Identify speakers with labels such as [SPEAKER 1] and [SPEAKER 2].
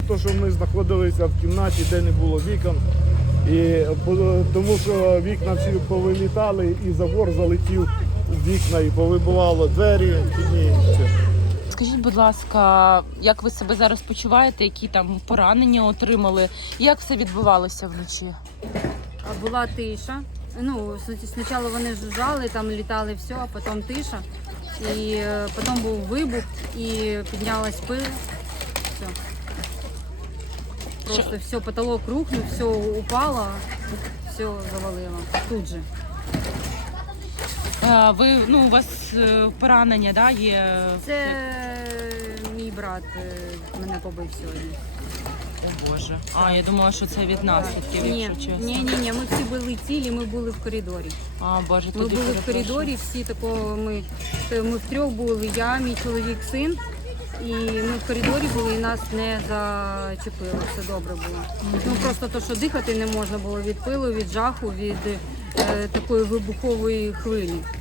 [SPEAKER 1] то, що ми знаходилися в кімнаті, де не було вікон. Тому що вікна всі повилітали і забор залетів у вікна і повибивало двері.
[SPEAKER 2] Скажіть, будь ласка, як ви себе зараз почуваєте, які там поранення отримали? Як все відбувалося вночі?
[SPEAKER 3] Була тиша. Ну, спочатку вони жужжали, там літали все, а потім тиша. І потім був вибух і піднялась пил. Все. Просто все, потолок рухнув, все упало, все завалило. Тут же.
[SPEAKER 2] У вас поранення, да, є?
[SPEAKER 3] Це мій брат мене побив сьогодні.
[SPEAKER 2] О Боже. Я думала, що це від наслідків, якщо чесно.
[SPEAKER 3] Ні, ми всі були цілі, ми були в коридорі.
[SPEAKER 2] Боже,
[SPEAKER 3] Ми
[SPEAKER 2] тоді
[SPEAKER 3] були в коридорі, всі такого, ми втрьох були, я, мій чоловік, син. І ми в коридорі були, і нас не зачепило, все добре було. Ну просто то, що дихати не можна було від пилу, від жаху, від такої вибухової хвилі.